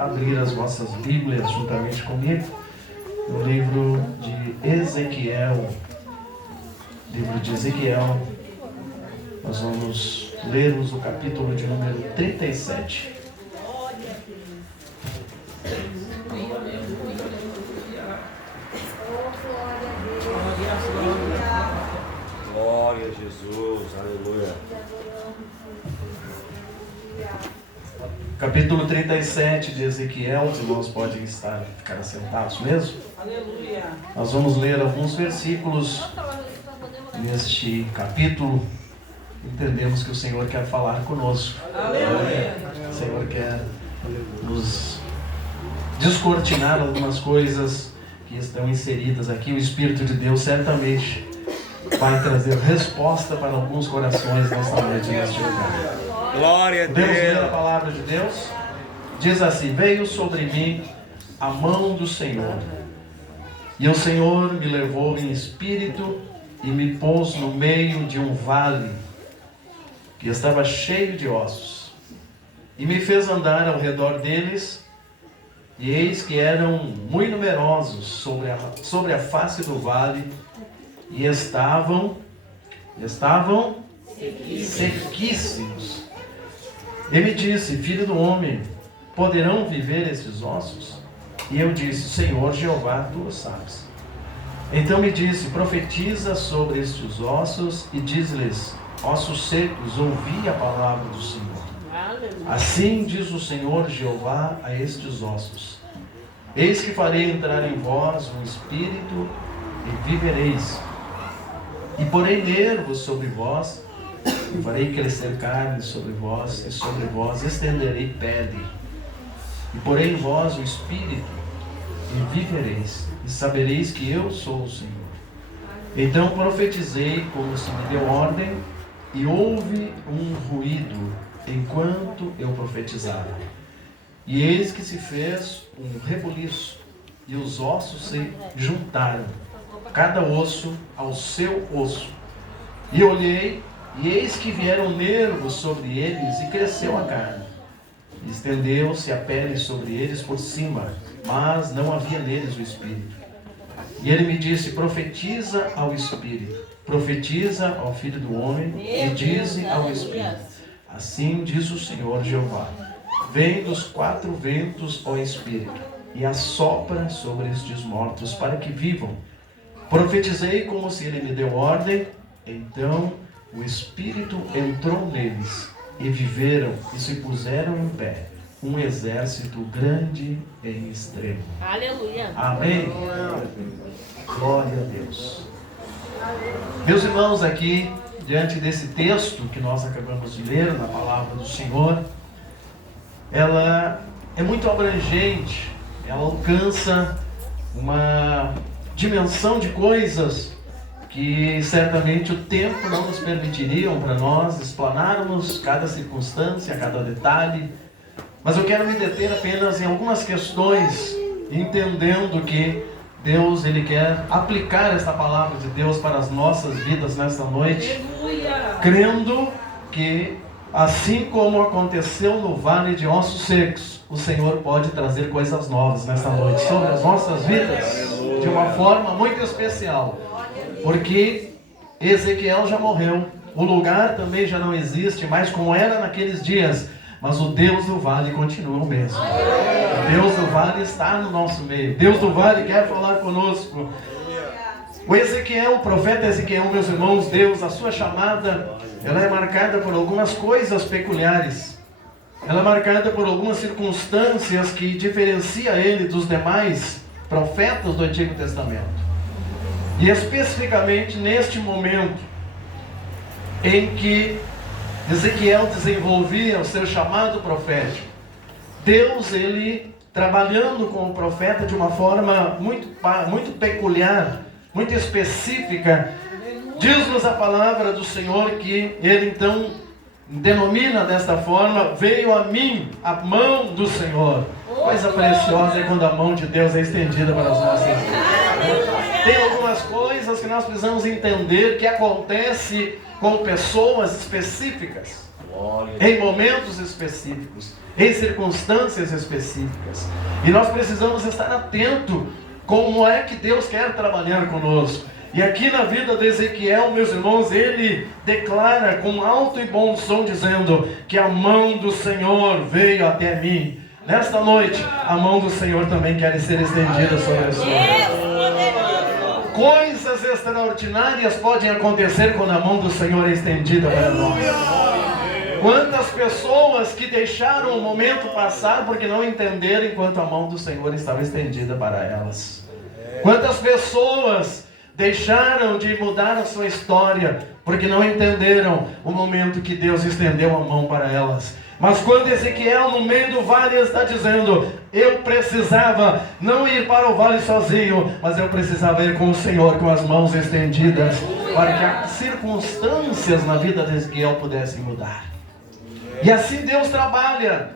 abrir as vossas Bíblias juntamente comigo no livro de Ezequiel. Nós vamos lermos o capítulo de número 37. Glória a Jesus, aleluia. Capítulo 37 de Ezequiel, os irmãos podem ficar assentados mesmo. Aleluia. Nós vamos ler alguns versículos neste capítulo. Entendemos que o Senhor quer falar conosco. Aleluia. O Senhor quer nos descortinar algumas coisas que estão inseridas aqui. O Espírito de Deus certamente vai trazer resposta para alguns corações nesta noite, neste lugar. Glória a Podemos ler a Deus. palavra de Deus? Diz assim: veio sobre mim a mão do Senhor, e o Senhor me levou em espírito e me pôs no meio de um vale que estava cheio de ossos, e me fez andar ao redor deles, e eis que eram muito numerosos sobre a face do vale, e estavam sequíssimos. E me disse: filho do homem, poderão viver esses ossos? E eu disse: Senhor Jeová, tu o sabes. Então me disse: profetiza sobre estes ossos e diz-lhes: ossos secos, ouvi a palavra do Senhor. Assim diz o Senhor Jeová a estes ossos: eis que farei entrar em vós um espírito e vivereis, e porei nervos sobre vós, e farei crescer carne sobre vós, e sobre vós estenderei pele, e porei em vós o espírito e vivereis, e sabereis que eu sou o Senhor. Então profetizei como se me deu ordem, e houve um ruído enquanto eu profetizava. E eis que se fez um rebuliço, e os ossos se juntaram, cada osso ao seu osso. E olhei, e eis que vieram nervos sobre eles, e cresceu a carne. E estendeu-se a pele sobre eles por cima, mas não havia neles o espírito. E ele me disse: profetiza ao espírito, profetiza ao filho do homem, e dize ao espírito: assim diz o Senhor Jeová: vem dos quatro ventos, ó espírito, e assopra sobre estes mortos para que vivam. Profetizei como se ele me deu ordem, então o espírito entrou neles, e viveram e se puseram em pé, um exército grande em extremo. Aleluia. Amém? Glória a Deus. Meus irmãos, aqui, diante desse texto que nós acabamos de ler, na palavra do Senhor, ela é muito abrangente, ela alcança uma dimensão de coisas que certamente o tempo não nos permitiriam para nós explanarmos cada circunstância, cada detalhe. Mas eu quero me deter apenas em algumas questões, entendendo que Deus, Ele quer aplicar esta palavra de Deus para as nossas vidas nesta noite, crendo que, assim como aconteceu no Vale de Ossos Secos, o Senhor pode trazer coisas novas nesta noite sobre as nossas vidas, de uma forma muito especial, porque Ezequiel já morreu, o lugar também já não existe mais como era naqueles dias, mas o Deus do vale continua o mesmo. O Deus do vale está no nosso meio. Deus do vale quer falar conosco. O Ezequiel, o profeta Ezequiel, meus irmãos, Deus, a sua chamada, ela é marcada por algumas coisas peculiares. Ela é marcada por algumas circunstâncias que diferencia ele dos demais profetas do Antigo Testamento. E especificamente neste momento em que Ezequiel desenvolvia o seu chamado profético, Deus, ele trabalhando com o profeta de uma forma muito peculiar, muito específica, diz-nos a palavra do Senhor que ele então denomina desta forma: veio a mim a mão do Senhor. Coisa preciosa é quando a mão de Deus é estendida para as nossas vidas. Tem algumas coisas que nós precisamos entender que acontece com pessoas específicas. em momentos específicos, em circunstâncias específicas. E nós precisamos estar atentos como é que Deus quer trabalhar conosco. E aqui na vida de Ezequiel, meus irmãos, ele declara com alto e bom som, dizendo que a mão do Senhor veio até mim. Nesta noite, a mão do Senhor também quer ser estendida sobre a sua vida. Coisas extraordinárias podem acontecer quando a mão do Senhor é estendida para nós. Quantas pessoas que deixaram o momento passar porque não entenderam enquanto a mão do Senhor estava estendida para elas. Quantas pessoas deixaram de mudar a sua história porque não entenderam o momento que Deus estendeu a mão para elas. Mas quando Ezequiel no meio do vale está dizendo, eu precisava não ir para o vale sozinho, mas eu precisava ir com o Senhor com as mãos estendidas, para que as circunstâncias na vida de Ezequiel pudessem mudar. E assim Deus trabalha,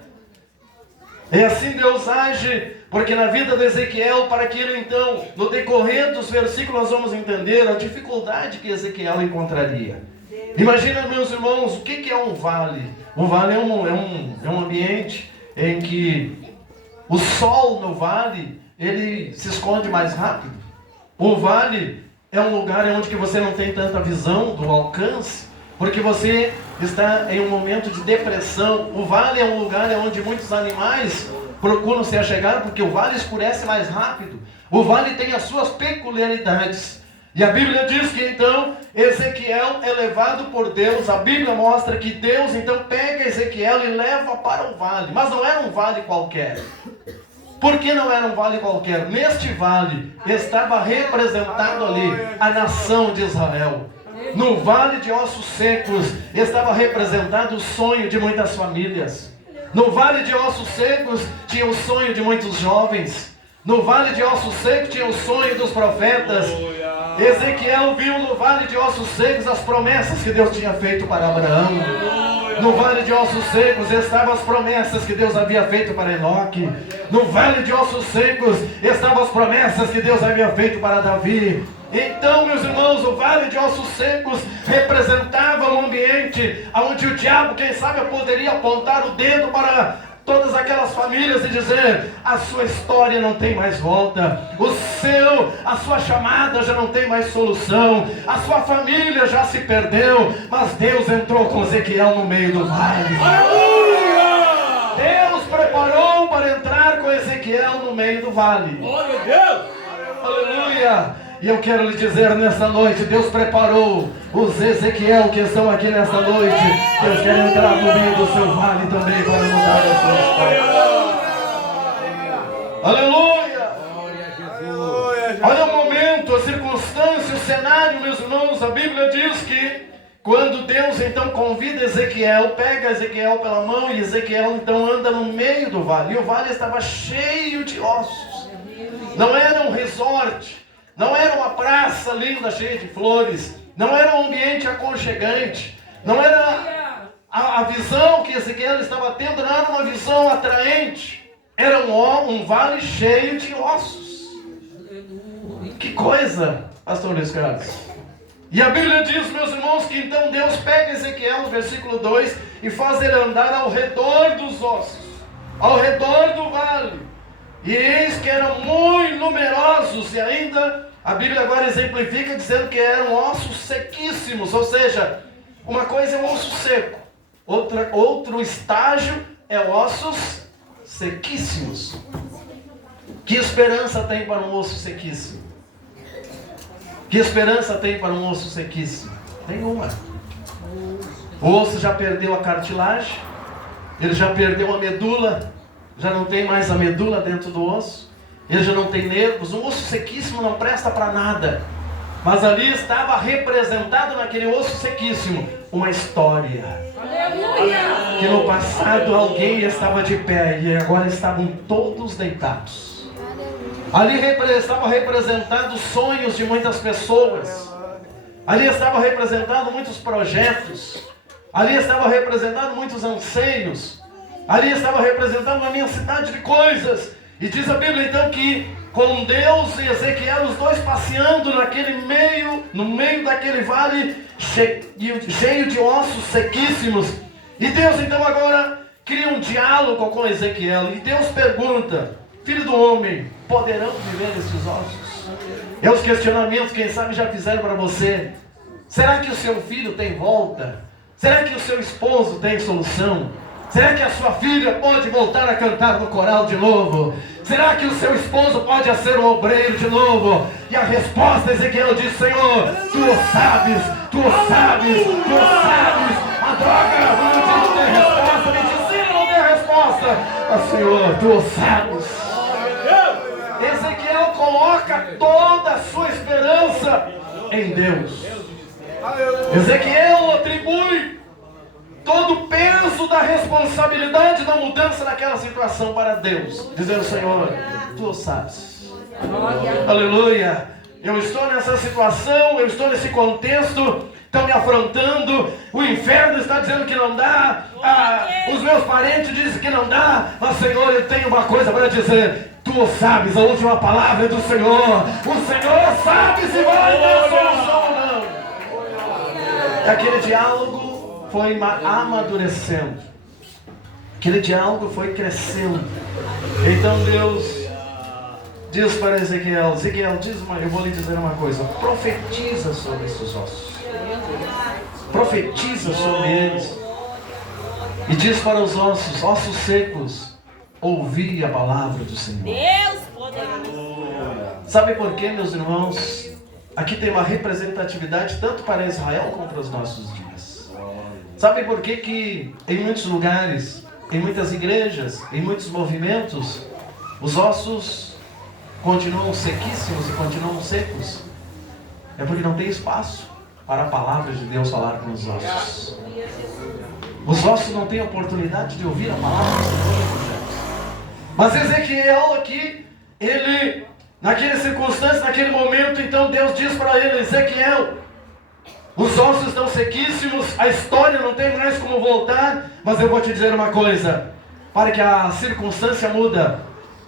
e assim Deus age, porque na vida de Ezequiel, para que ele então, no decorrer dos versículos, nós vamos entender a dificuldade que Ezequiel encontraria. Imagina, meus irmãos, o que é um vale? Um vale é um ambiente em que o sol no vale, ele se esconde mais rápido. O vale é um lugar onde que você não tem tanta visão do alcance, porque você está em um momento de depressão. O vale é um lugar onde muitos animais procuram se achegar, porque o vale escurece mais rápido. O vale tem as suas peculiaridades. E a Bíblia diz que então Ezequiel é levado por Deus. A Bíblia mostra que Deus então pega Ezequiel e leva para o vale. Mas não era um vale qualquer. Por que não era um vale qualquer? Neste vale estava representado ali a nação de Israel. No vale de ossos secos estava representado o sonho de muitas famílias. No vale de ossos secos tinha o sonho de muitos jovens. No vale de ossos secos tinha o sonho dos profetas. Ezequiel viu no vale de ossos secos as promessas que Deus tinha feito para Abraão. No vale de ossos secos estavam as promessas que Deus havia feito para Enoque. No vale de ossos secos estavam as promessas que Deus havia feito para Davi. Então, meus irmãos, o vale de ossos secos representava um ambiente onde o diabo, quem sabe, poderia apontar o dedo para todas aquelas famílias e dizer, a sua história não tem mais volta, a sua chamada já não tem mais solução, a sua família já se perdeu. Mas Deus entrou com Ezequiel no meio do vale. Aleluia! Deus preparou para entrar com Ezequiel no meio do vale. Glória a Deus! Aleluia! E eu quero lhe dizer nesta noite, Deus preparou os Ezequiel que estão aqui nesta noite. Deus quer entrar no meio do seu vale também para mudar a sua história. Aleluia! Olha o momento, a circunstância, o cenário, meus irmãos. A Bíblia diz que quando Deus então convida Ezequiel, pega Ezequiel pela mão e Ezequiel então anda no meio do vale. E o vale estava cheio de ossos. Não era um resort. Não era uma praça linda, cheia de flores. Não era um ambiente aconchegante. Não era a visão que Ezequiel estava tendo, não era uma visão atraente. Era um vale cheio de ossos. Que coisa, pastor Luiz Carlos. E a Bíblia diz, meus irmãos, que então Deus pega Ezequiel no versículo 2 e faz ele andar ao redor dos ossos, ao redor do vale. E eis que eram muito numerosos, e ainda a Bíblia agora exemplifica dizendo que eram ossos sequíssimos. Ou seja, uma coisa é um osso seco, outro estágio é ossos sequíssimos. Que esperança tem para um osso sequíssimo? Que esperança tem para um osso sequíssimo? Nenhuma. O osso já perdeu a cartilagem, ele já perdeu a medula, já não tem mais a medula dentro do osso, ele já não tem nervos. Um osso sequíssimo não presta para nada. Mas ali estava representado naquele osso sequíssimo uma história. Aleluia! Que no passado alguém estava de pé e agora estavam todos deitados. Ali estava representado sonhos de muitas pessoas. Ali estava representado muitos projetos. Ali estava representado muitos anseios. Ali estava representado uma imensidade de coisas. E diz a Bíblia então que com Deus e Ezequiel, os dois passeando no meio daquele vale cheio de ossos sequíssimos, E Deus então agora cria um diálogo com Ezequiel. E Deus pergunta: filho do homem, poderão viver estes ossos? É os questionamentos, quem sabe, já fizeram para você. Será que o seu filho tem volta? Será que o seu esposo tem solução? Será que a sua filha pode voltar a cantar no coral de novo? Será que o seu esposo pode ser um obreiro de novo? E a resposta, Ezequiel diz: Senhor, tu sabes, tu sabes, tu sabes. A droga, não tem resposta, medicina não tem resposta. Mas Senhor, tu sabes. Ezequiel coloca toda a sua esperança em Deus. Ezequiel atribui todo o peso da responsabilidade da mudança naquela situação para Deus, dizendo: Senhor, tu sabes. Aleluia. Eu estou nessa situação, eu estou nesse contexto, estão me afrontando, o inferno está dizendo que não dá, os meus parentes dizem que não dá, mas Senhor, eu tenho uma coisa para dizer: tu sabes. A última palavra é do Senhor. O Senhor sabe se vai ter solução ou não. Aquele diálogo foi amadurecendo. Aquele diálogo foi crescendo. Então Deus diz para Ezequiel: Ezequiel, eu vou lhe dizer uma coisa. Profetiza sobre esses ossos. Profetiza sobre eles. E diz para os ossos: ossos secos, ouvi a palavra do Senhor. Deus poderoso. Sabe por quê, meus irmãos? Aqui tem uma representatividade tanto para Israel como para os nossos dias. Sabe por quê que em muitos lugares, em muitas igrejas, em muitos movimentos, os ossos continuam sequíssimos e continuam secos? É porque não tem espaço para a palavra de Deus falar com os ossos. Os ossos não têm oportunidade de ouvir a palavra do Senhor. Mas Ezequiel aqui, ele, naquela circunstância, naquele momento, então Deus diz para ele: Ezequiel, os ossos estão sequíssimos, a história não tem mais como voltar, mas eu vou te dizer uma coisa: para que a circunstância muda,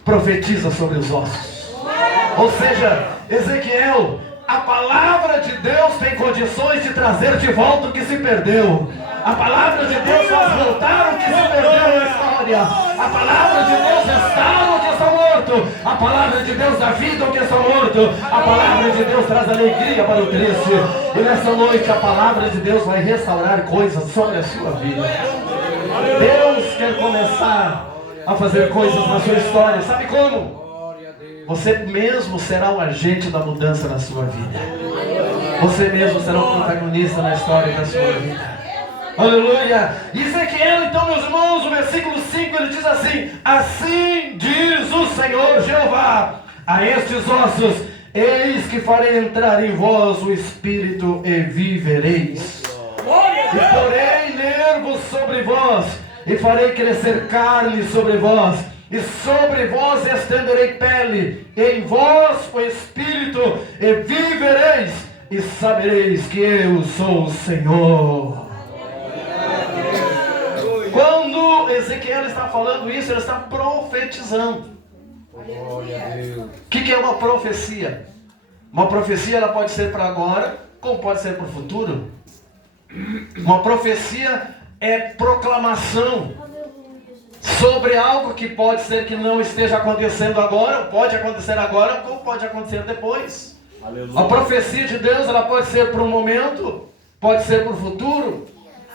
profetiza sobre os ossos. Ou seja, Ezequiel, a palavra de Deus tem condições de trazer de volta o que se perdeu. A palavra de Deus faz voltar o que se perdeu na história. A palavra de Deus restaura o que está morto. A palavra de Deus dá vida ao que está morto. A palavra de Deus traz alegria para o triste. E nessa noite a palavra de Deus vai restaurar coisas sobre a sua vida. Deus quer começar a fazer coisas na sua história. Sabe como? Você mesmo será o agente da mudança na sua vida. Você mesmo será o protagonista na história da sua vida. Aleluia. Ezequiel, então, meus irmãos, o versículo 5, ele diz assim: assim diz o Senhor Jeová a estes ossos: eis que farei entrar em vós o Espírito e vivereis. E porei nervos sobre vós, e farei crescer carne sobre vós, e sobre vós estenderei pele, e em vós o Espírito, e vivereis, e sabereis que eu sou o Senhor. Quando Ezequiel está falando isso, ele está profetizando. O que é uma profecia? Uma profecia, ela pode ser para agora, como pode ser para o futuro. Uma profecia é proclamação sobre algo que pode ser que não esteja acontecendo agora, pode acontecer agora, como pode acontecer depois. Aleluia. A profecia de Deus, ela pode ser para um momento, pode ser para o futuro.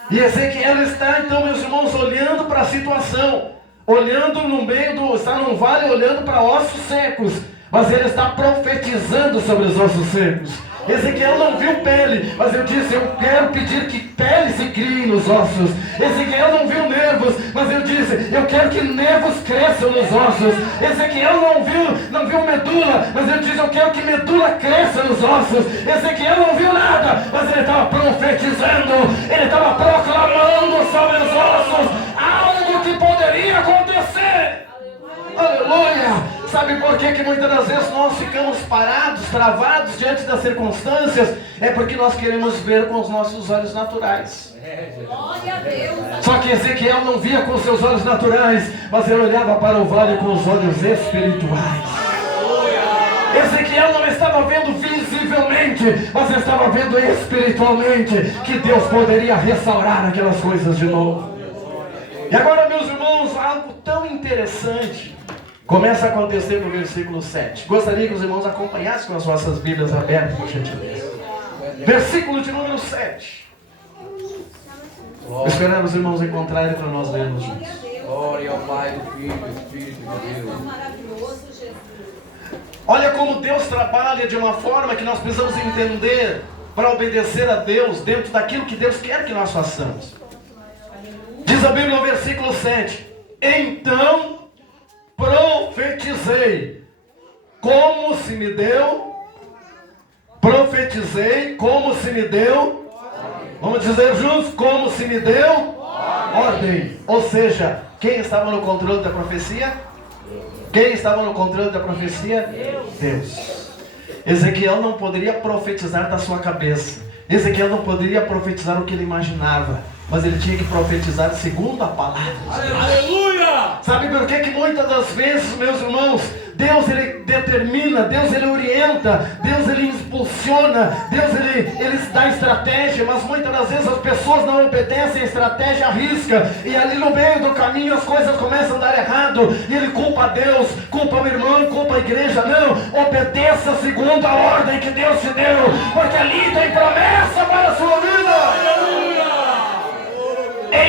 E Ezequiel está, então, meus irmãos, olhando para a situação, olhando no meio do, está num vale, olhando para ossos secos, mas ele está profetizando sobre os ossos secos. Ezequiel não viu pele, mas eu disse: eu quero pedir que pele se crie nos ossos. Ezequiel não viu nervos, mas eu disse: eu quero que nervos cresçam nos ossos. Ezequiel não viu medula, mas eu disse: eu quero que medula cresça nos ossos. Ezequiel não viu nada, mas ele estava profetizando, ele estava proclamando sobre os ossos algo que poderia acontecer. Aleluia! Sabe por que muitas das vezes nós ficamos parados, travados diante das circunstâncias? É porque nós queremos ver com os nossos olhos naturais. Glória a Deus. Só que Ezequiel não via com os seus olhos naturais, mas ele olhava para o vale com os olhos espirituais. Ezequiel não estava vendo visivelmente, mas estava vendo espiritualmente que Deus poderia restaurar aquelas coisas de novo. E agora, meus irmãos, algo tão interessante começa a acontecer no versículo 7. Gostaria que os irmãos acompanhassem com as vossas Bíblias abertas, por gentileza. Versículo de número 7. Esperando os irmãos encontrarem para nós lermos juntos. Glória ao Pai, do Filho e do Espírito de Deus. Maravilhoso, Jesus. Olha como Deus trabalha de uma forma que nós precisamos entender para obedecer a Deus dentro daquilo que Deus quer que nós façamos. Diz a Bíblia no versículo 7. Então profetizei como se me deu. Profetizei como se me deu. Vamos dizer juntos, como se me deu ordem. Ou seja, quem estava no controle da profecia? Quem estava no controle da profecia? Deus. Ezequiel não poderia profetizar da sua cabeça. Ezequiel não poderia profetizar o que ele imaginava, mas ele tinha que profetizar segundo a palavra. Aleluia! Sabe por que muitas das vezes, meus irmãos, Deus ele determina, Deus ele orienta, Deus ele impulsiona, Deus ele dá estratégia, mas muitas das vezes as pessoas não obedecem a estratégia, arrisca, e ali no meio do caminho as coisas começam a dar errado, e ele culpa a Deus, culpa o irmão, culpa a igreja. Não, obedeça segundo a ordem que Deus te deu, porque ali tem promessa para a sua vida.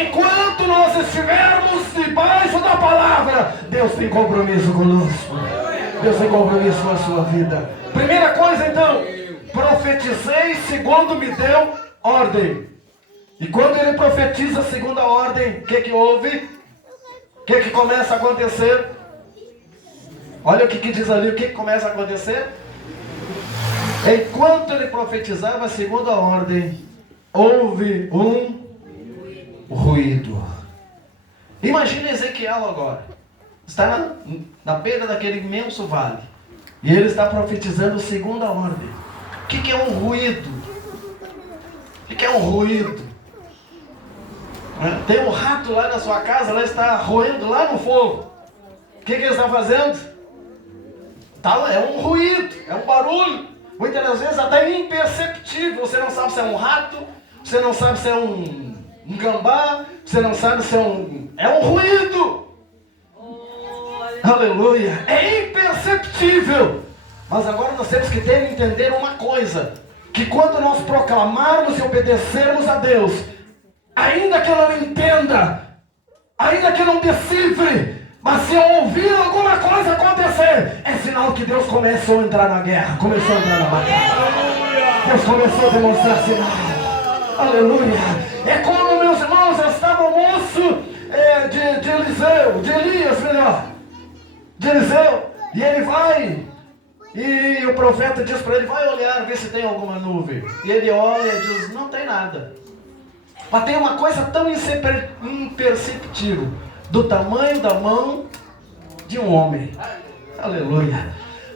Enquanto nós estivermos debaixo da palavra, Deus tem compromisso conosco. Deus tem compromisso com a sua vida. Primeira coisa então, profetizei segundo me deu ordem. E quando ele profetiza segundo a ordem, o que houve? O que começa a acontecer? Olha o que diz ali, o que começa a acontecer? Enquanto ele profetizava segundo a ordem, houve um ruído. Imagina Ezequiel agora. Está na beira daquele imenso vale. E ele está profetizando segundo a ordem. O que é um ruído? O que é um ruído? Tem um rato lá na sua casa, ela está roendo lá no fogo. O que ele está fazendo? É um ruído, é um barulho. Muitas das vezes até imperceptível. Você não sabe se é um rato, você não sabe se é um gambá, você não sabe se é um ruído. Aleluia. É imperceptível. Mas agora nós temos que entender uma coisa, que quando nós proclamarmos e obedecermos a Deus, ainda que eu não entenda, ainda que eu não decifre, mas se eu ouvir alguma coisa acontecer, é sinal que Deus começou a entrar na guerra, começou a entrar na batalha. Deus começou a demonstrar sinal. Aleluia. É como, meus irmãos, estava o moço de Elias, de Eliseu, e ele vai, e o profeta diz para ele, vai olhar, ver se tem alguma nuvem. E ele olha e diz, não tem nada. Mas tem uma coisa tão imperceptível, do tamanho da mão de um homem. Aleluia.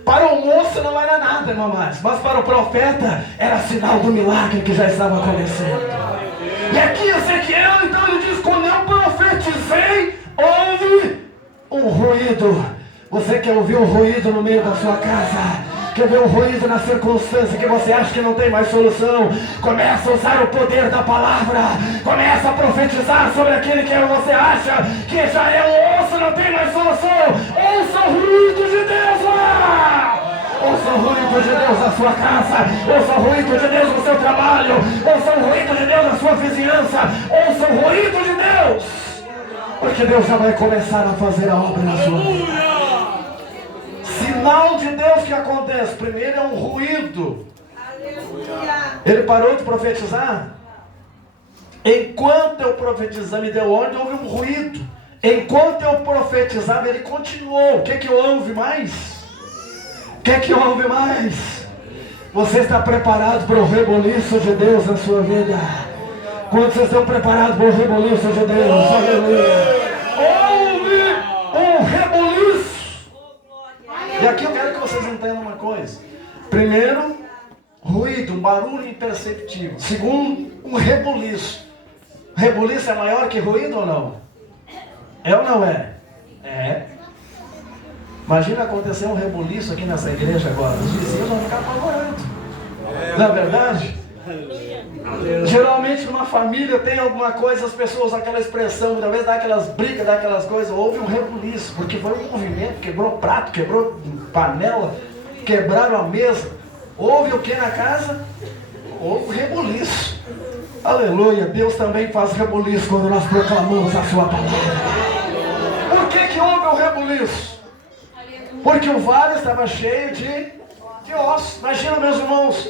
Para o moço não era nada, mamães, mas para o profeta era sinal do milagre que já estava acontecendo. E aqui Ezequiel, então ele diz, quando eu profetizei, houve um ruído. Você quer ouvir um ruído no meio da sua casa? Quer ver um ruído na circunstância que você acha que não tem mais solução? Começa a usar o poder da palavra. Começa a profetizar sobre aquele que você acha que já é um osso, não tem mais solução. Ouça o ruído de Deus lá! Ouça o ruído de Deus na sua casa. Ouça o ruído de Deus no seu trabalho. Ouça o ruído de Deus na sua vizinhança. Ouça o ruído de Deus, porque Deus já vai começar a fazer a obra na sua vida. Sinal de Deus que acontece. Primeiro é um ruído. Ele parou de profetizar. Enquanto eu profetizava, me deu ordem, houve um ruído. Enquanto eu profetizava, ele continuou. O que houve mais? O que houve mais? Você está preparado para o reboliço de Deus na sua vida? Quando vocês estão preparados para o reboliço de Deus? Aleluia. Houve um reboliço. E aqui eu quero que vocês entendam uma coisa. Primeiro, ruído, um barulho imperceptível. Segundo, um reboliço. Reboliço é maior que ruído ou não? É ou não é? É. Imagina acontecer um reboliço aqui nessa igreja agora. Os vizinhos vão ficar apavorados. Não é verdade? Geralmente numa família tem alguma coisa, as pessoas usam aquela expressão, talvez dá aquelas brigas, dá aquelas coisas, houve um rebuliço, porque foi um movimento, quebrou prato, quebrou panela, quebraram a mesa. Houve o que na casa? Houve rebuliço. Aleluia, Deus também faz rebuliço quando nós proclamamos a sua palavra. Por que houve o rebuliço? Porque o vale estava cheio de ossos. Imagina, meus irmãos,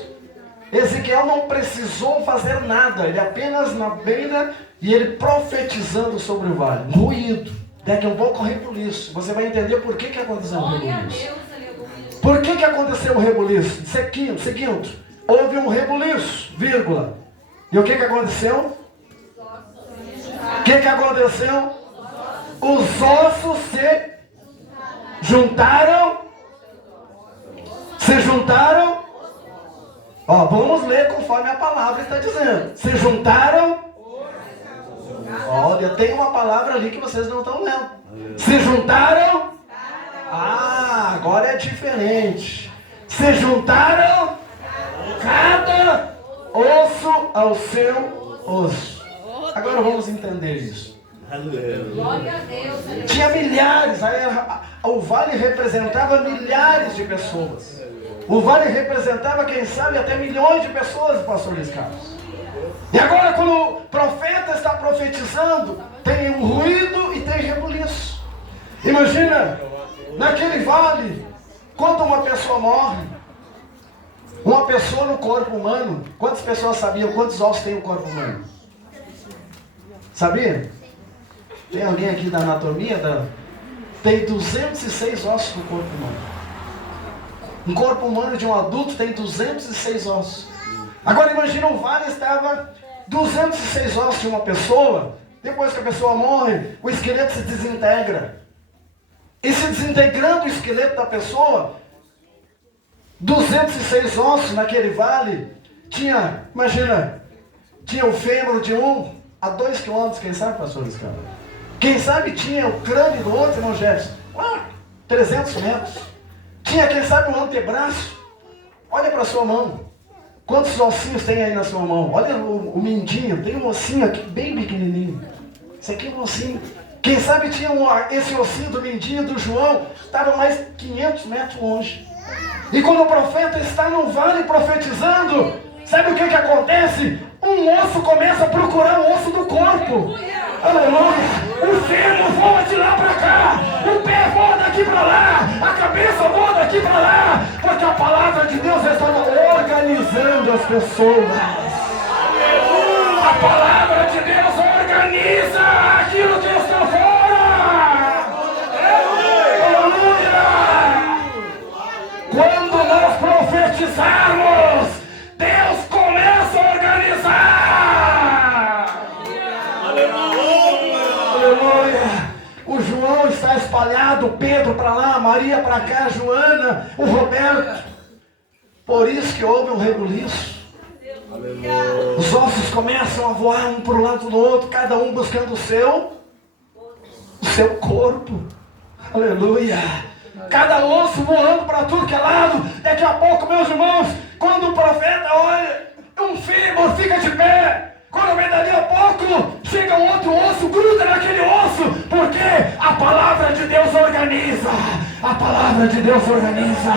Ezequiel não precisou fazer nada, ele apenas na beira e ele profetizando sobre o vale. Ruído. Daqui a um pouco o rebuliço. Você vai entender por que aconteceu o rebuliço. Por que aconteceu o rebuliço? Seguinte, houve um rebuliço, vírgula. E o que aconteceu? O que aconteceu? Os ossos se juntaram. Se juntaram. Ó, vamos ler conforme a palavra está dizendo. Se juntaram. Olha, tem uma palavra ali que vocês não estão lendo. Se juntaram. Ah, agora é diferente. Se juntaram cada osso ao seu osso. Agora vamos entender isso. Glória a Deus. Tinha milhares, o vale representava milhares de pessoas. O vale representava, quem sabe, até milhões de pessoas, pastor Luiz Carlos. E agora, quando o profeta está profetizando, tem um ruído e tem rebuliço. Imagina, naquele vale, quando uma pessoa morre, uma pessoa no corpo humano, quantas pessoas sabiam quantos ossos tem o corpo humano? Sabia? Tem alguém aqui da anatomia? Tem 206 ossos no corpo humano. Um corpo humano de um adulto tem 206 ossos. Agora imagina, o vale estava 206 ossos de uma pessoa. Depois que a pessoa morre, o esqueleto se desintegra. E se desintegrando o esqueleto da pessoa, 206 ossos naquele vale, imagina, tinha o fêmur de 1 a 2 quilômetros, quem sabe, pastor Luiz Carlos? Quem sabe tinha o crânio do outro, irmão Gerson, 300 metros. Tinha, quem sabe, o antebraço. Olha para a sua mão. Quantos ossinhos tem aí na sua mão? Olha o mindinho, tem um ossinho aqui bem pequenininho. Esse aqui é um ossinho. Quem sabe tinha esse ossinho do mindinho do João, estava mais 500 metros longe. E quando o profeta está no vale profetizando, sabe o que acontece? Um osso começa a procurar o osso do corpo. Aleluia! O fêmur voa de lá para cá, o pé voa daqui para lá, a cabeça voa daqui para lá, porque a palavra de Deus estava organizando as pessoas. A palavra de Deus organiza aquilo que está fora. Aleluia! Quando nós profetizarmos, Deus começa a organizar. Aleluia! O João está espalhado, Pedro para lá, Maria para cá, Joana, o Roberto. Por isso que houve um rebuliço. Os ossos começam a voar um para o lado do outro, cada um buscando o seu corpo. Aleluia! Cada osso voando para tudo que é lado. Daqui a pouco, meus irmãos, quando o profeta olha, um fêmur fica de pé. Quando vem dali a pouco, chega um outro osso, gruda naquele osso, porque a palavra de Deus organiza. A palavra de Deus organiza.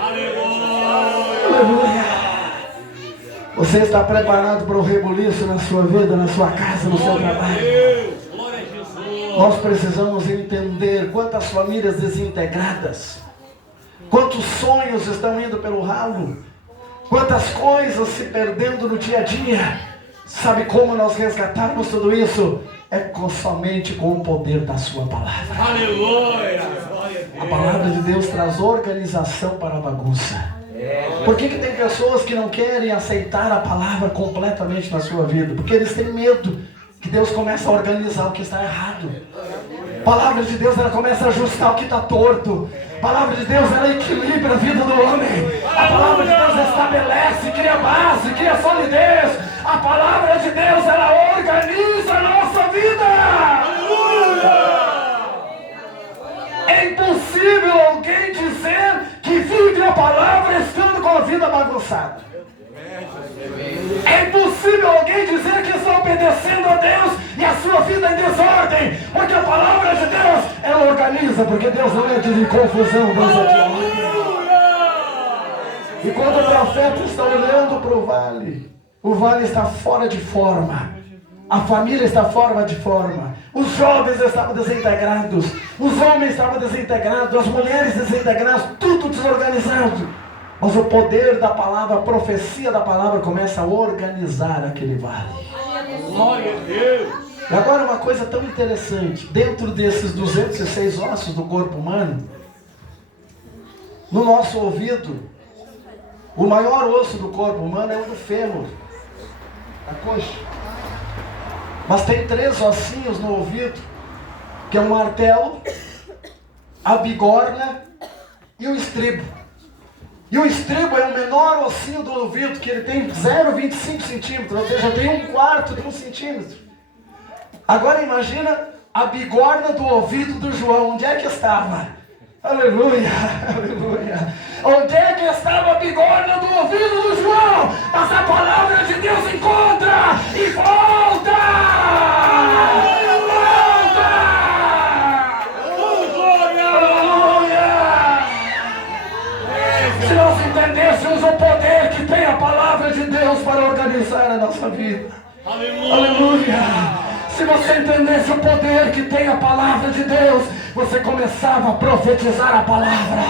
Aleluia! Você está preparado para o rebuliço na sua vida, na sua casa, no seu trabalho? Nós precisamos entender quantas famílias desintegradas, quantos sonhos estão indo pelo ralo, quantas coisas se perdendo no dia a dia. Sabe como nós resgatarmos tudo isso? Somente com o poder da sua palavra. Aleluia! A palavra de Deus traz organização para a bagunça. Por que tem pessoas que não querem aceitar a palavra completamente na sua vida? Porque eles têm medo que Deus comece a organizar o que está errado. A palavra de Deus, ela começa a ajustar o que está torto. A palavra de Deus, ela equilibra a vida do homem. A palavra de Deus estabelece, cria base, cria solidez. A palavra de Deus, ela organiza a nossa vida. É impossível alguém dizer que vive a palavra estando com a vida bagunçada. desobedecendo a Deus e a sua vida em desordem, porque a palavra de Deus, ela organiza, porque Deus não entra em confusão, Deus é de ordem. E quando o profeta está olhando para o vale está fora de forma, a família está fora de forma, os jovens estavam desintegrados, os homens estavam desintegrados, as mulheres desintegradas, tudo desorganizado. Mas o poder da palavra, a profecia da palavra começa a organizar aquele vale. Glória a Deus. E agora uma coisa tão interessante, dentro desses 206 ossos do corpo humano, no nosso ouvido, o maior osso do corpo humano é o do fêmur, a coxa. Mas tem 3 ossinhos no ouvido, que é o martelo, a bigorna e o estribo. E o estribo é o menor ossinho do ouvido, que ele tem 0,25 centímetros, ou seja, tem 1/4 de 1 centímetro. Agora imagina a bigorna do ouvido do João, onde é que estava? Aleluia, aleluia. Onde é que estava a bigorna do ouvido do João? Mas a palavra de Deus encontra e volta! Volta! Aleluia! Se nós entendêssemos o poder que tem a palavra de Deus para organizar a nossa vida. Aleluia! Se você entendesse o poder que tem a palavra de Deus, você começava a profetizar a palavra.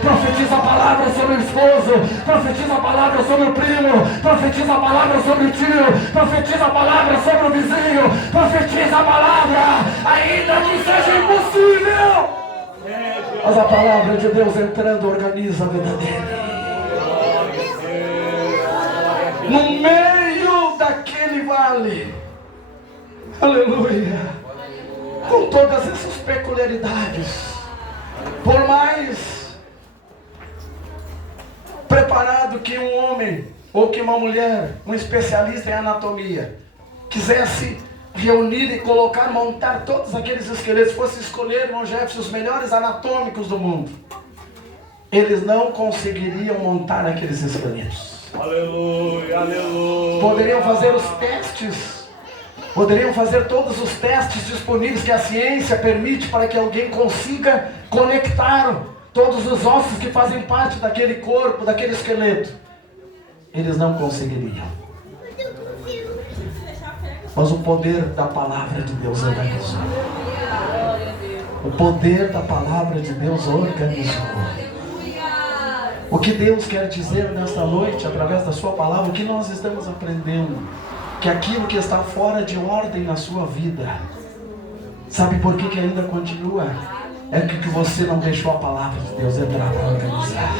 Profetiza a palavra sobre o esposo, profetiza a palavra sobre o primo, profetiza a palavra sobre o tio, profetiza a palavra sobre o vizinho, profetiza a palavra, ainda que seja impossível. Mas a palavra de Deus entrando organiza a vida dele. No meio daquele vale, aleluia, com todas essas peculiaridades, por mais preparado que um homem ou que uma mulher, um especialista em anatomia, quisesse reunir e colocar, montar todos aqueles esqueletos, fosse escolher, irmão Jefferson, os melhores anatômicos do mundo, eles não conseguiriam montar aqueles esqueletos. Aleluia, aleluia. Poderiam fazer os testes, poderiam fazer todos os testes disponíveis que a ciência permite para que alguém consiga conectar todos os ossos que fazem parte daquele corpo, daquele esqueleto. Eles não conseguiriam. Mas o poder da palavra de Deus organizou. O poder da palavra de Deus organizou. O que Deus quer dizer nesta noite, através da sua palavra, o que nós estamos aprendendo, que aquilo que está fora de ordem na sua vida, sabe por que ainda continua? É que você não deixou a palavra de Deus entrar para organizar.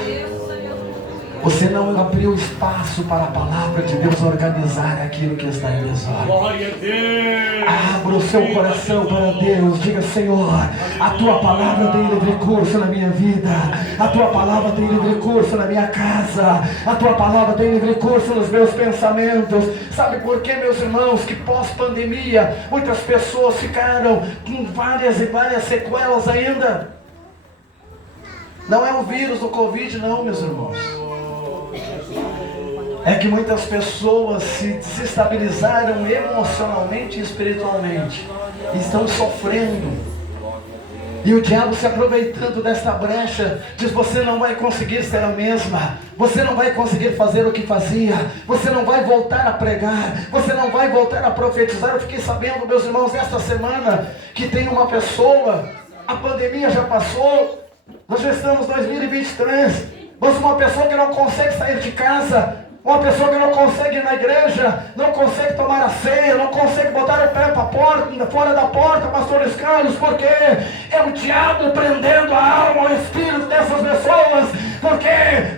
Você não abriu espaço para a palavra de Deus organizar aquilo que está em desordem. Glória a Deus. Abra o seu coração para Deus. Diga: Senhor, a tua palavra tem livre curso na minha vida. A tua palavra tem livre curso na minha casa. A tua palavra tem livre curso nos meus pensamentos. Sabe por quê, meus irmãos? Que pós-pandemia muitas pessoas ficaram com várias e várias sequelas ainda. Não é o vírus do Covid não, meus irmãos. É que muitas pessoas se desestabilizaram emocionalmente e espiritualmente. Estão sofrendo. E o diabo se aproveitando desta brecha, diz: você não vai conseguir ser a mesma. Você não vai conseguir fazer o que fazia. Você não vai voltar a pregar. Você não vai voltar a profetizar. Eu fiquei sabendo, meus irmãos, esta semana, que tem uma pessoa, a pandemia já passou, nós já estamos em 2023, mas uma pessoa que não consegue sair de casa, uma pessoa que não consegue ir na igreja, não consegue tomar a ceia, não consegue botar o pé para a porta, fora da porta, pastor Carlos, porque é o diabo prendendo a alma, o espírito dessas pessoas,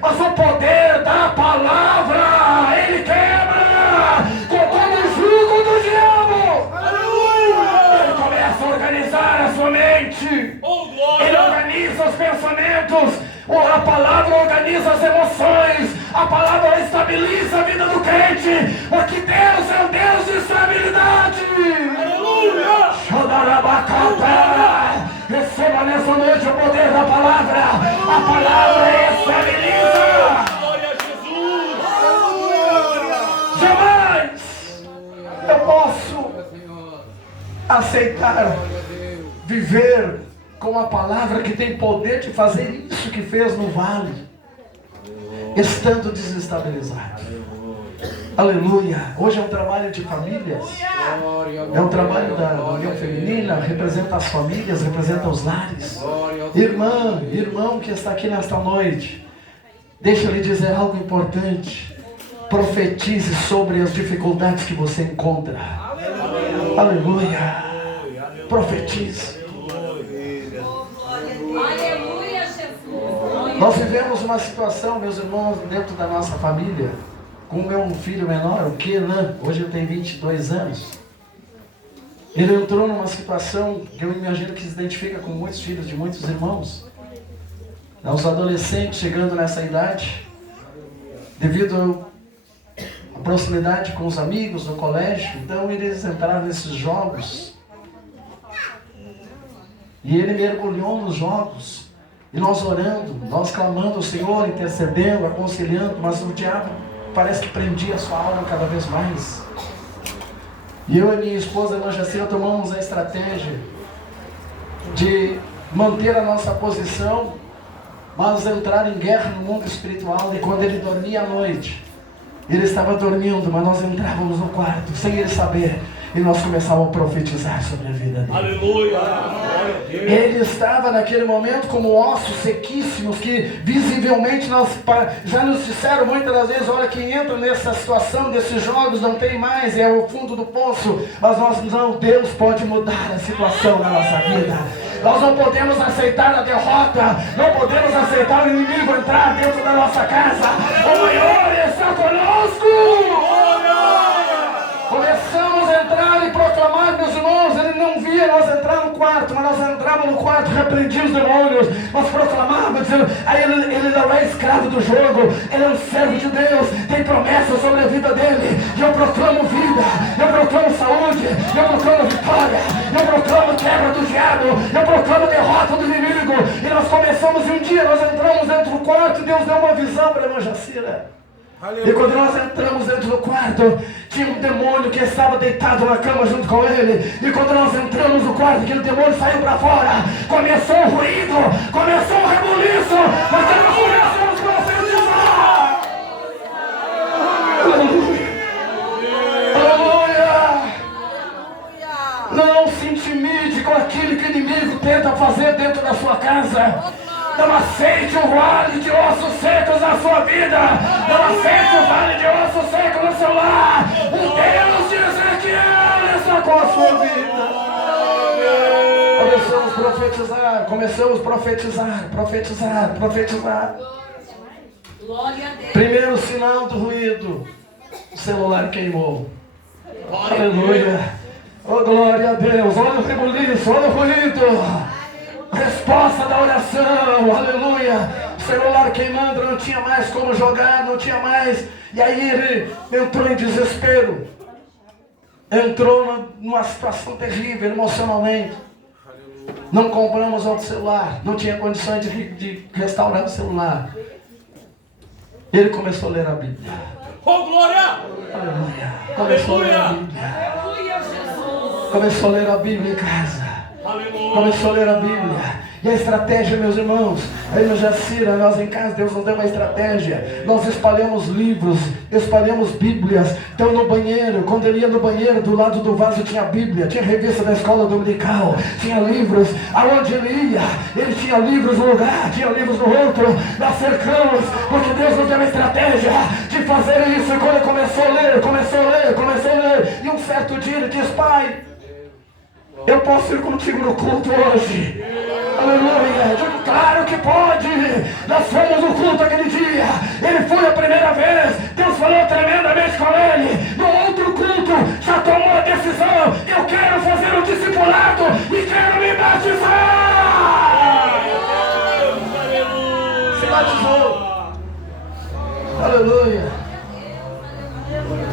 mas o poder da palavra, ele quebra com todo o jugo do diabo. Aleluia! Ele começa a organizar a sua mente, ele organiza os pensamentos. A palavra organiza as emoções. A palavra estabiliza a vida do crente. Porque Deus é um Deus de estabilidade. Aleluia! Receba nessa noite o poder da palavra. A palavra estabiliza. Glória a Jesus. Jamais eu posso buscar viver com a palavra que tem poder de fazer isso que fez no vale, estando desestabilizado. Aleluia. Hoje é um trabalho de famílias, é um trabalho da União Feminina, representa as famílias, representa os lares. Irmã, irmão que está aqui nesta noite, deixa eu lhe dizer algo importante. Profetize sobre as dificuldades que você encontra. Aleluia. Profetize. Aleluia, Jesus. Nós vivemos uma situação, meus irmãos, dentro da nossa família, com o meu filho menor, o Kenan, hoje ele tem 22 anos. Ele entrou numa situação que eu imagino que se identifica com muitos filhos de muitos irmãos. Os adolescentes chegando nessa idade, devido à proximidade com os amigos no colégio, então eles entraram nesses jogos. E ele mergulhou nos jogos. E nós orando, nós clamando ao Senhor, intercedendo, aconselhando, mas o diabo parece que prendia a sua alma cada vez mais. E eu e minha esposa, a irmã Jacira, tomamos a estratégia de manter a nossa posição, mas entrar em guerra no mundo espiritual. E quando ele dormia à noite, ele estava dormindo, mas nós entrávamos no quarto, sem ele saber, e nós começávamos a profetizar sobre a vida dele. Aleluia. Ele estava naquele momento como ossos sequíssimos, que visivelmente já nos disseram muitas das vezes: olha, quem entra nessa situação desses jogos não tem mais, é o fundo do poço. Mas nós não, Deus pode mudar a situação na nossa vida. Nós não podemos aceitar a derrota, não podemos aceitar o inimigo entrar dentro da nossa casa. O maior está conosco. Começamos a entrar e proclamar, meus irmãos. Ele não via nós entrar no quarto, mas nós entrávamos no quarto, repreendíamos os demônios, nós proclamávamos, dizendo: aí ele não é escravo do jogo, ele é um servo de Deus, tem promessas sobre a vida dele. E eu proclamo vida, eu proclamo saúde, eu proclamo vitória, eu proclamo quebra do diabo, eu proclamo derrota do inimigo. E nós começamos, e um dia nós entramos dentro do quarto e Deus deu uma visão para a irmã Jacira. E quando nós entramos dentro do quarto, tinha um demônio que estava deitado na cama junto com ele. E quando nós entramos no quarto, aquele demônio saiu para fora. Começou o ruído, começou o rebuliço, mas nós começamos a profetizar. Aleluia! Não se intimide com aquilo que o inimigo tenta fazer dentro da sua casa. Não aceite o vale de ossos secos na sua vida. Não aceite o vale de ossos secos no seu lar. O Deus de Ezequiel está com a sua vida. Começamos a profetizar. Glória a Deus. Primeiro sinal do ruído: o celular queimou. Aleluia. Oh, glória a Deus. Olha o rebuliço, olha o ruído. Resposta da oração, aleluia. O celular queimando, não tinha mais como jogar, não tinha mais. E aí ele entrou em desespero. Entrou numa situação terrível emocionalmente. Não compramos outro celular, não tinha condições de restaurar o celular. Ele começou a ler a Bíblia. Oh, glória! Aleluia. Começou a ler a Bíblia. Aleluia, Jesus. Começou a ler a Bíblia em casa. Começou a ler a Bíblia. E a estratégia, meus irmãos, a irmã Jacira, nós em casa, Deus nos deu uma estratégia. Nós espalhamos livros, espalhamos Bíblias. Então no banheiro, quando ele ia no banheiro, do lado do vaso tinha Bíblia, tinha revista da escola dominical, tinha livros. Aonde ele ia, ele tinha livros no lugar, tinha livros no outro. Nós cercamos, porque Deus nos deu uma estratégia de fazer isso. E quando ele começou a ler, e um certo dia ele diz: pai, eu posso ir contigo no culto hoje? Aleluia. Eu digo: claro que pode. Nós fomos no culto aquele dia. Ele foi a primeira vez. Deus falou tremendamente com ele. No outro culto, já tomou a decisão: eu quero fazer um discipulado e quero me batizar. Se batizou. Aleluia.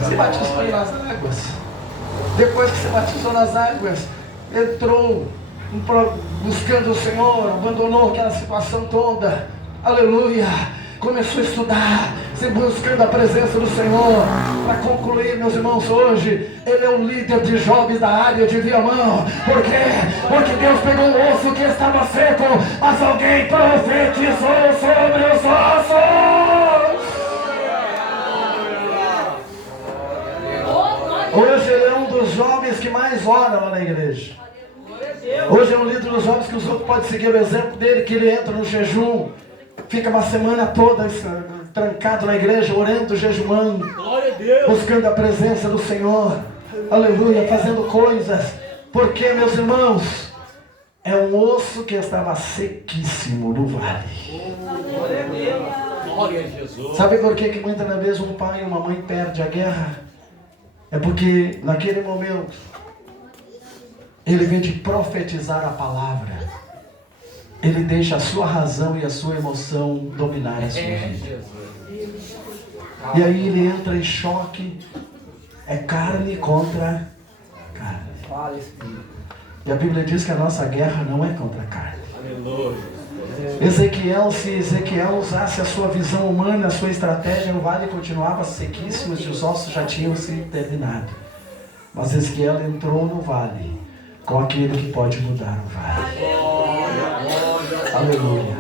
Se batizou nas águas. Depois que se batizou nas águas, entrou buscando o Senhor, abandonou aquela situação toda. Aleluia. começou a estudar, se buscando a presença do Senhor. Para concluir, meus irmãos, hoje ele é o líder de jovens da área de Viamão. Por quê? Porque Deus pegou um osso que estava seco, mas alguém profetizou sobre os ossos. Hoje ele é um dos jovens que mais ora lá na igreja. Hoje é um líder dos jovens que os outros podem seguir o exemplo dele, que ele entra no jejum, fica uma semana toda trancado na igreja, orando, jejuando, buscando a presença do Senhor, aleluia, fazendo coisas. Porque, meus irmãos, é um osso que estava sequíssimo no vale. Glória a Jesus. Sabe por que muitas vezes um pai e uma mãe perdem a guerra? É porque naquele momento ele vem de profetizar a palavra. Ele deixa a sua razão e a sua emoção dominar a sua vida. E aí ele entra em choque. É carne contra carne. E a Bíblia diz que a nossa guerra não é contra a carne. Aleluia. Se Ezequiel usasse a sua visão humana, a sua estratégia, o vale continuava sequíssimo e os ossos já tinham se terminado. Mas Ezequiel entrou no vale com aquele que pode mudar o vale. Aleluia.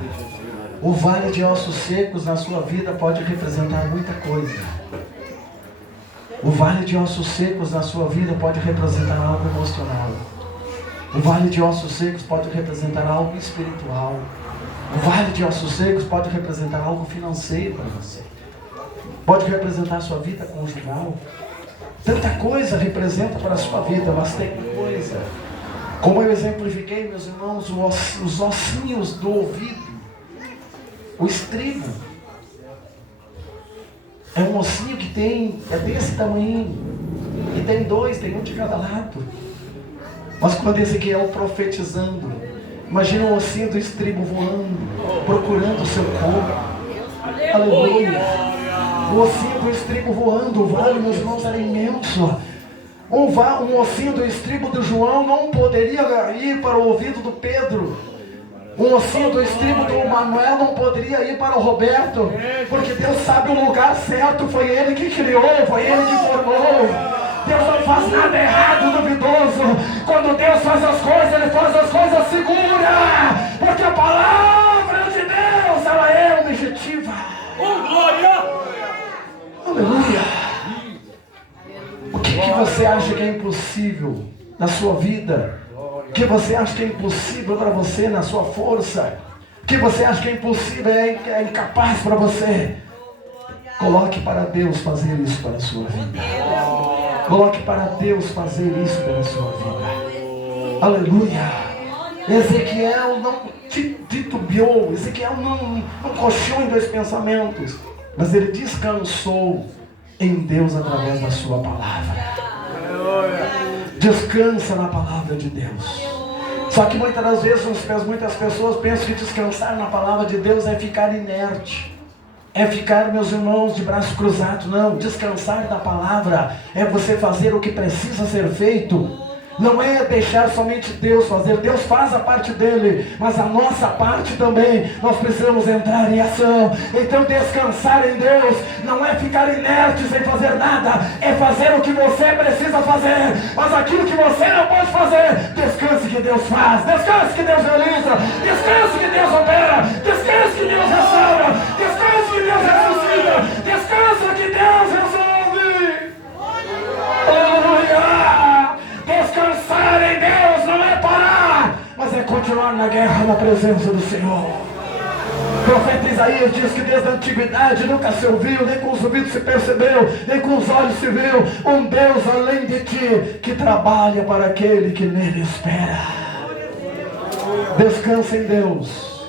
O vale de ossos secos na sua vida pode representar muita coisa. O vale de ossos secos na sua vida pode representar algo emocional. O vale de ossos secos pode representar algo espiritual. O vale de ossos secos pode representar algo financeiro para você. Pode representar a sua vida conjugal. Tanta coisa representa para a sua vida, mas tem coisa. Como eu exemplifiquei, meus irmãos, os ossinhos do ouvido, o estribo, é um ossinho que é desse tamanho, e tem dois, tem um de cada lado. Mas quando Ezequiel profetizando, imagina o ossinho do estribo voando, procurando o seu corpo. Aleluia. O ossinho do estribo voando, o vale, meus irmãos, era imenso. Um ossinho do estribo do João não poderia ir para o ouvido do Pedro. Um ossinho do estribo do Manuel não poderia ir para o Roberto. Porque Deus sabe o lugar certo, foi Ele que criou, foi Ele que formou. Deus não faz nada errado, duvidoso. Quando Deus faz as coisas, Ele faz as coisas seguras. Porque a palavra de Deus, ela é objetiva. Oh, glória! Aleluia. O que você acha que é impossível na sua vida? O que você acha que é impossível para você na sua força? O que você acha que é impossível, é incapaz para você? Coloque para Deus fazer isso para a sua vida. Coloque para Deus fazer isso pela sua vida. Aleluia. Ezequiel não titubeou. Ezequiel não coxou em dois pensamentos. Mas ele descansou em Deus através da sua palavra. Descansa na palavra de Deus. Só que muitas das vezes muitas pessoas pensam que descansar na palavra de Deus é ficar inerte. É ficar, meus irmãos, de braço cruzado. Não, descansar na palavra é você fazer o que precisa ser feito. Não é deixar somente Deus fazer. Deus faz a parte dele, mas a nossa parte também. Nós precisamos entrar em ação. Então descansar em Deus não é ficar inerte sem fazer nada. É fazer o que você precisa fazer. Mas aquilo que você não pode fazer, descanse que Deus faz. Descanse que Deus realiza. Descanse que Deus opera. Descanse que Deus restaura. Descanse que Deus ressuscita. Descanse que Deus resolve. Aleluia. Descansar em Deus não é parar, mas é continuar na guerra na presença do Senhor. O profeta Isaías diz que desde a antiguidade nunca se ouviu, nem com os ouvidos se percebeu, nem com os olhos se viu um Deus além de ti, que trabalha para aquele que nele espera. Descansa em Deus,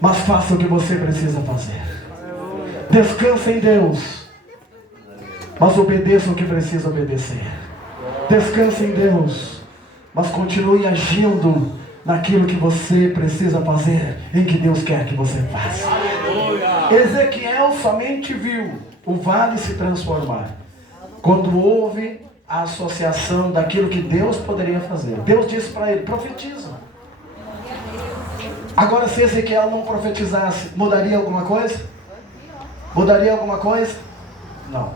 mas faça o que você precisa fazer. Descansa em Deus, mas obedeça o que precisa obedecer. Descanse em Deus, mas continue agindo naquilo que você precisa fazer, em que Deus quer que você faça. Ezequiel somente viu o vale se transformar quando houve a associação daquilo que Deus poderia fazer. Deus disse para ele: profetiza. Agora, se Ezequiel não profetizasse, mudaria alguma coisa? Mudaria alguma coisa? Não.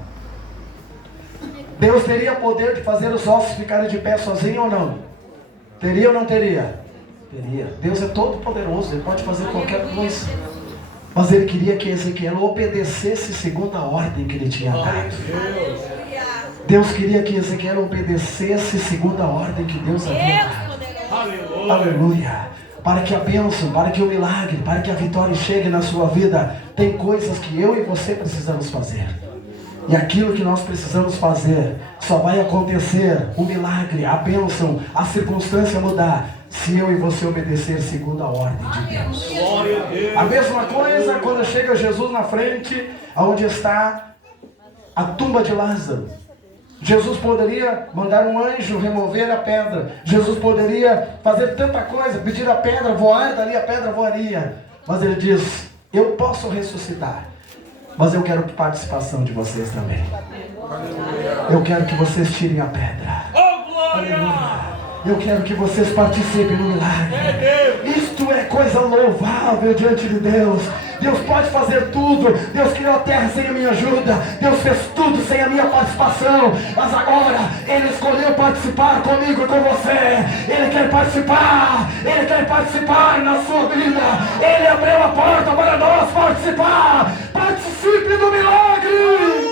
Deus teria poder de fazer os ossos ficarem de pé sozinho ou não? Teria ou não teria? Teria. Deus é todo poderoso, Ele pode fazer qualquer coisa. Mas Ele queria que Ezequiel obedecesse segundo a ordem que Ele tinha dado. Deus queria que Ezequiel obedecesse segundo a ordem que Deus havia dado. Aleluia. Para que a bênção, para que o milagre, para que a vitória chegue na sua vida, tem coisas que eu e você precisamos fazer. E aquilo que nós precisamos fazer só vai acontecer, o milagre, a bênção, a circunstância mudar, se eu e você obedecer segundo a ordem de Deus. A mesma coisa quando chega Jesus na frente, onde está a tumba de Lázaro. Jesus poderia mandar um anjo remover a pedra. Jesus poderia fazer tanta coisa, pedir a pedra voar, dali a pedra voaria. Mas Ele diz, eu posso ressuscitar, mas eu quero participação de vocês também. Eu quero que vocês tirem a pedra. Aleluia. Eu quero que vocês participem do milagre. Isto é coisa louvável diante de Deus. Deus pode fazer tudo. Deus criou a terra sem a minha ajuda. Deus fez tudo sem a minha participação. Mas agora Ele escolheu participar comigo e com você. Ele quer participar. Ele quer participar na sua vida. Ele abriu a porta para nós participar. Participe do milagre.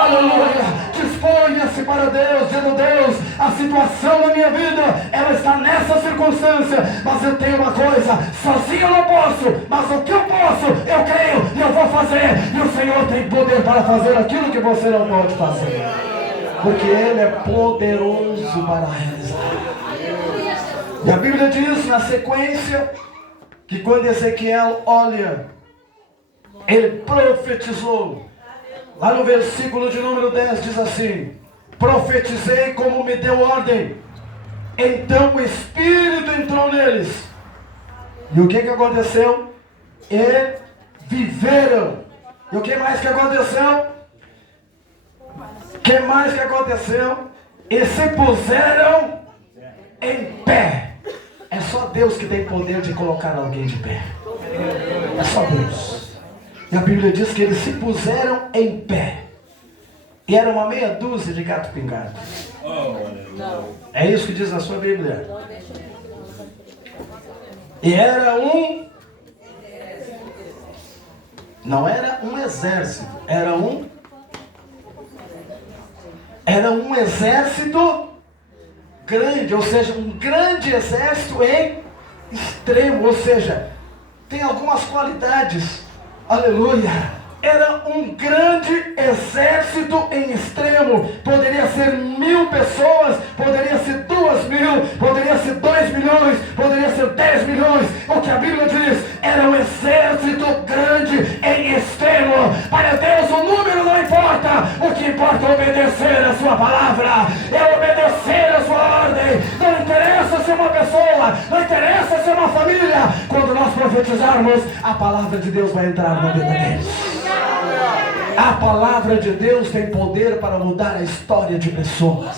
Aleluia. Disponha-se para Deus, dizendo, Deus, a situação da minha vida, ela está nessa circunstância, mas eu tenho uma coisa, sozinho eu não posso, mas o que eu posso, eu creio e eu vou fazer, e o Senhor tem poder para fazer aquilo que você não pode fazer, porque Ele é poderoso para realizar. E a Bíblia diz na sequência, que quando Ezequiel olha, ele profetizou. Lá no versículo de número 10 diz assim, profetizei como me deu ordem, então o Espírito entrou neles. E o que aconteceu? E viveram. E o que mais que aconteceu? O que mais que aconteceu? E se puseram em pé. É só Deus que tem poder de colocar alguém de pé. É só Deus. E a Bíblia diz que eles se puseram em pé. E era uma meia dúzia de gato pingado. É isso que diz na sua Bíblia. E era não era um exército, era um exército grande, ou seja, um grande exército em extremo, ou seja, tem algumas qualidades. Aleluia! Era um grande exército em extremo. Poderia ser 1000 pessoas, poderia ser 2000, poderia ser 2 milhões, poderia ser 10 milhões. O que a Bíblia diz, era um exército grande em extremo. Para Deus o número não importa. O que importa é obedecer a sua palavra, é obedecer a sua ordem. Não interessa se é uma pessoa, não interessa se é uma família. Quando nós profetizarmos, a palavra de Deus vai entrar na vida deles. A palavra de Deus tem poder para mudar a história de pessoas.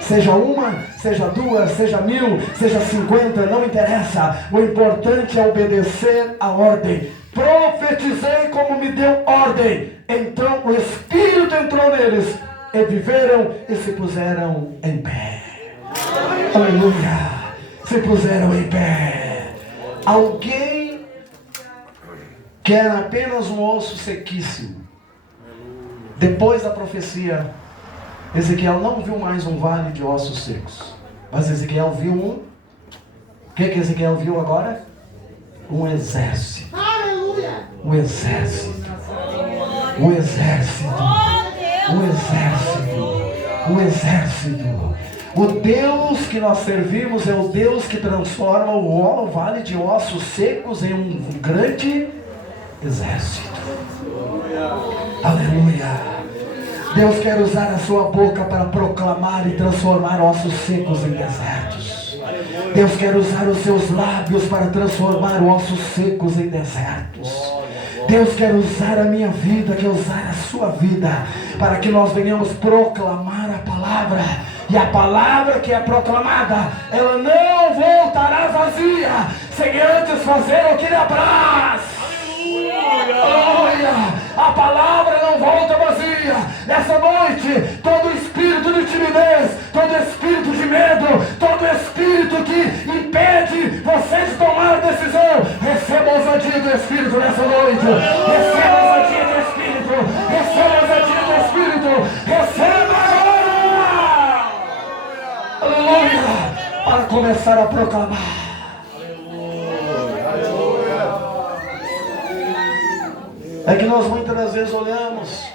Seja uma, seja duas, seja 1000, seja 50, não interessa. O importante é obedecer a ordem. Profetizei como me deu ordem. Então o Espírito entrou neles e viveram e se puseram em pé. Aleluia! Se puseram em pé. Alguém que era apenas um osso sequíssimo. Depois da profecia, Ezequiel não viu mais um vale de ossos secos, mas Ezequiel viu o que Ezequiel viu agora? Um exército. Um exército. Um exército. Um exército. Um exército. O Deus que nós servimos é o Deus que transforma o vale de ossos secos em um grande exército. Aleluia. Deus quer usar a sua boca para proclamar e transformar ossos secos em desertos. Deus quer usar os seus lábios para transformar ossos secos em desertos. Deus quer usar a minha vida, quer usar a sua vida, para que nós venhamos proclamar a palavra. E a palavra que é proclamada, ela não voltará vazia, sem antes fazer o que lhe apraz. Aleluia! A palavra não volta vazia. Nessa noite, todo espírito de timidez, todo espírito de medo, todo espírito que impede você de tomar decisão, receba a ousadia do Espírito nessa noite. Receba a ousadia do Espírito. Receba a ousadia do Espírito. Receba agora! Aleluia! Para começar a proclamar. É que nós muitas das vezes olhamos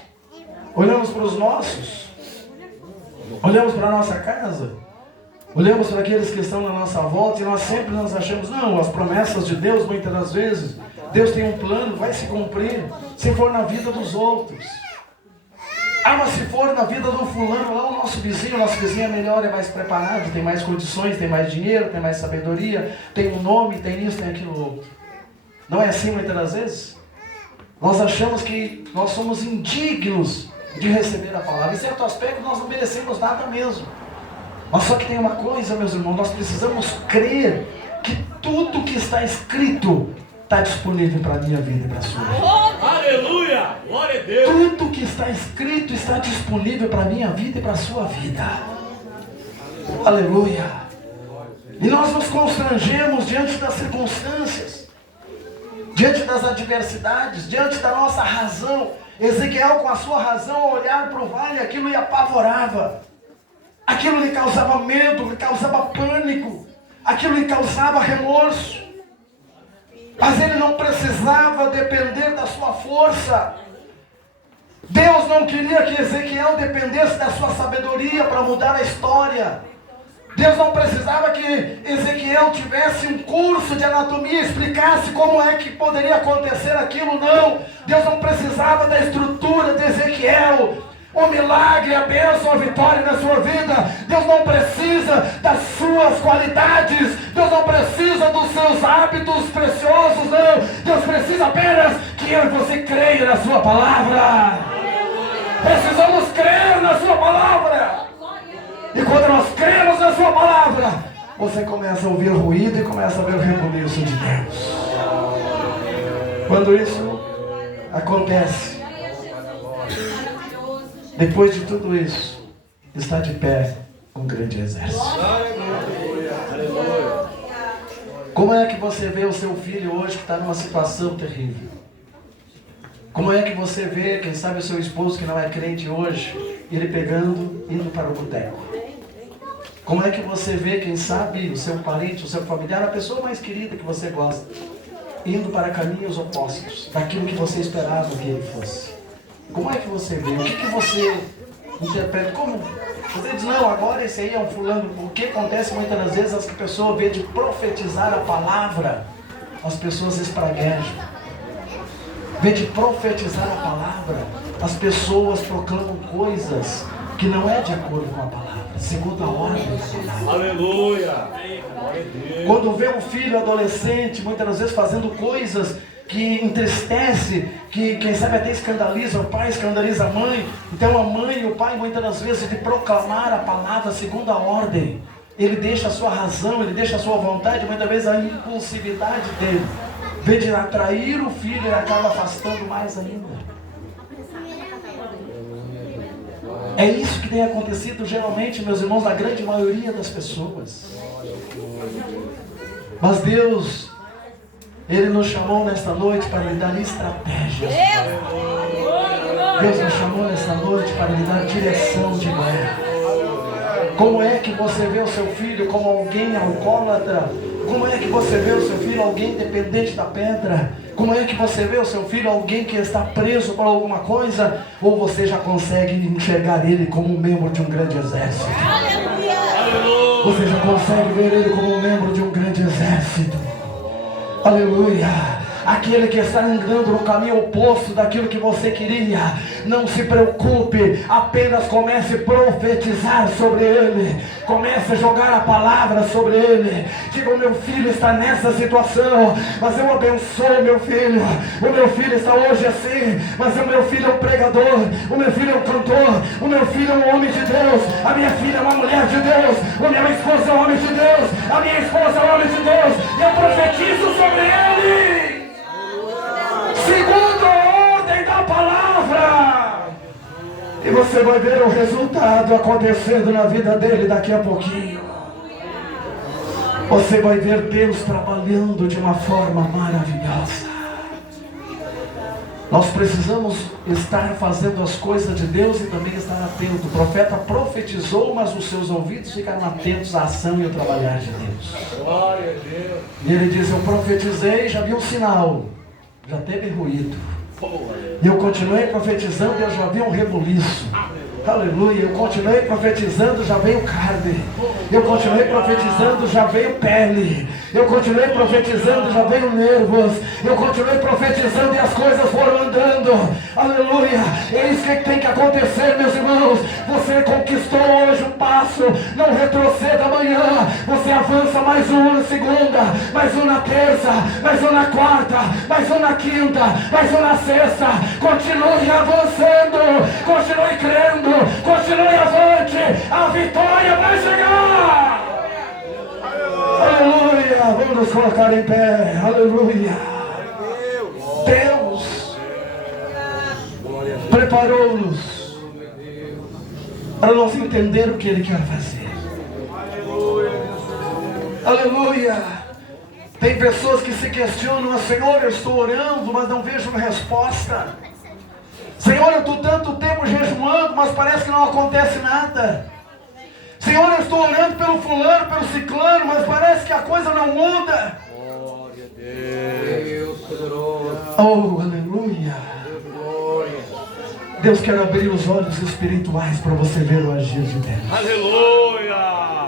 para os nossos, olhamos para a nossa casa, olhamos para aqueles que estão na nossa volta e nós sempre nos achamos, não, as promessas de Deus muitas das vezes, Deus tem um plano, vai se cumprir, se for na vida dos outros. Ah, mas se for na vida do fulano, lá o nosso vizinho é melhor, é mais preparado, tem mais condições, tem mais dinheiro, tem mais sabedoria, tem um nome, tem isso, tem aquilo outro. Não é assim muitas das vezes? Nós achamos que nós somos indignos de receber a palavra. Em certo aspecto, nós não merecemos nada mesmo. Mas só que tem uma coisa, meus irmãos, nós precisamos crer que tudo que está escrito está disponível para a minha vida e para a sua vida. Aleluia! Glória a Deus! Tudo que está escrito está disponível para a minha vida e para a sua vida. Aleluia! E nós nos constrangemos diante das circunstâncias, diante das adversidades, diante da nossa razão. Ezequiel, com a sua razão, ao olhar para o vale, aquilo lhe apavorava. Aquilo lhe causava medo, lhe causava pânico. Aquilo lhe causava remorso. Mas ele não precisava depender da sua força. Deus não queria que Ezequiel dependesse da sua sabedoria para mudar a história. Deus não precisava que Ezequiel tivesse um curso de anatomia, explicasse como é que poderia acontecer aquilo, não. Deus não precisava da estrutura de Ezequiel. O milagre, a bênção, a vitória na sua vida. Deus não precisa das suas qualidades. Deus não precisa dos seus hábitos preciosos, não. Deus precisa apenas que eu e você creia na sua palavra. Precisamos crer na sua palavra. E quando nós cremos na sua palavra, você começa a ouvir ruído e começa a ver o rebuliço de Deus. Quando isso acontece, depois de tudo isso, está de pé um grande exército. Como é que você vê o seu filho hoje que está numa situação terrível? Como é que você vê, quem sabe, o seu esposo que não é crente hoje, ele pegando, indo para o boteco? Como é que você vê, quem sabe, o seu parente, o seu familiar, a pessoa mais querida que você gosta, indo para caminhos opostos daquilo que você esperava que ele fosse? Como é que você vê? O que você interpreta? Como? Você diz, não, agora esse aí é um fulano. O que acontece muitas das vezes, as pessoas vê de profetizar a palavra, as pessoas espraguejam. Vê de profetizar a palavra, as pessoas proclamam coisas que não é de acordo com a palavra, segundo a ordem da palavra. Aleluia! Quando vê um filho adolescente, muitas das vezes fazendo coisas que entristece, que quem sabe até escandaliza o pai, escandaliza a mãe. Então a mãe e o pai, muitas das vezes, de proclamar a palavra segundo a ordem, ele deixa a sua razão, ele deixa a sua vontade, muitas vezes a impulsividade dele, em vez de atrair o filho, ele acaba afastando mais ainda. É isso que tem acontecido geralmente, meus irmãos, na grande maioria das pessoas. Mas Deus, Ele nos chamou nesta noite para lhe dar estratégias. Deus nos chamou nesta noite para lhe dar direção de guerra. Como é que você vê o seu filho como alguém alcoólatra? Como é que você vê o seu filho alguém dependente da pedra? Como é que você vê o seu filho alguém que está preso por alguma coisa? Ou você já consegue enxergar ele como um membro de um grande exército? Você já consegue ver ele como um membro de um grande exército? Aleluia! aquele que está andando no caminho oposto daquilo que você queria. Não se preocupe, apenas comece a profetizar sobre ele, comece a jogar a palavra sobre ele. Diga: o meu filho está nessa situação, mas eu abençoo meu filho. O meu filho está hoje assim, mas o meu filho é um pregador, o meu filho é um cantor, o meu filho é um homem de Deus, a minha filha é uma mulher de Deus, o meu esposo é um homem de Deus, a minha esposa é um homem de Deus. E eu profetizo sobre ele, segundo a ordem da palavra. E você vai ver o resultado acontecendo na vida dele daqui a pouquinho. Você vai ver Deus trabalhando de uma forma maravilhosa. Nós precisamos estar fazendo as coisas de Deus e também estar atento. O profeta profetizou, mas os seus ouvidos ficaram atentos à ação e ao trabalhar de Deus. Glória a Deus. E ele diz: eu profetizei, já vi um sinal, já teve ruído. E eu continuei profetizando e eu já vi um rebuliço. Aleluia. Eu continuei profetizando, já veio carne. Eu continuei profetizando, já veio pele. Eu continuei profetizando, já veio nervos. Eu continuei profetizando e as coisas foram andando. Aleluia. É isso que tem que acontecer, meus irmãos. Você conquistou hoje um passo. Não retroceda amanhã. Você avança mais um na segunda, mais um na terça, mais um na quarta, mais um na quinta, mais um na sexta. Continue avançando. Continue crendo. Continue avante. A vitória vai chegar. Aleluia. Vamos nos colocar em pé. Aleluia. Deus preparou-nos para nós entender o que Ele quer fazer. Aleluia. Tem pessoas que se questionam: Senhor, eu estou orando, mas não vejo resposta. Senhor, eu estou tanto tempo jejuando, mas parece que não acontece nada. Senhor, eu estou orando pelo fulano, pelo ciclano, mas parece que a coisa não muda. Glória a Deus, poderoso. Oh, aleluia. Deus quer abrir os olhos espirituais para você ver o agir de Deus. Aleluia.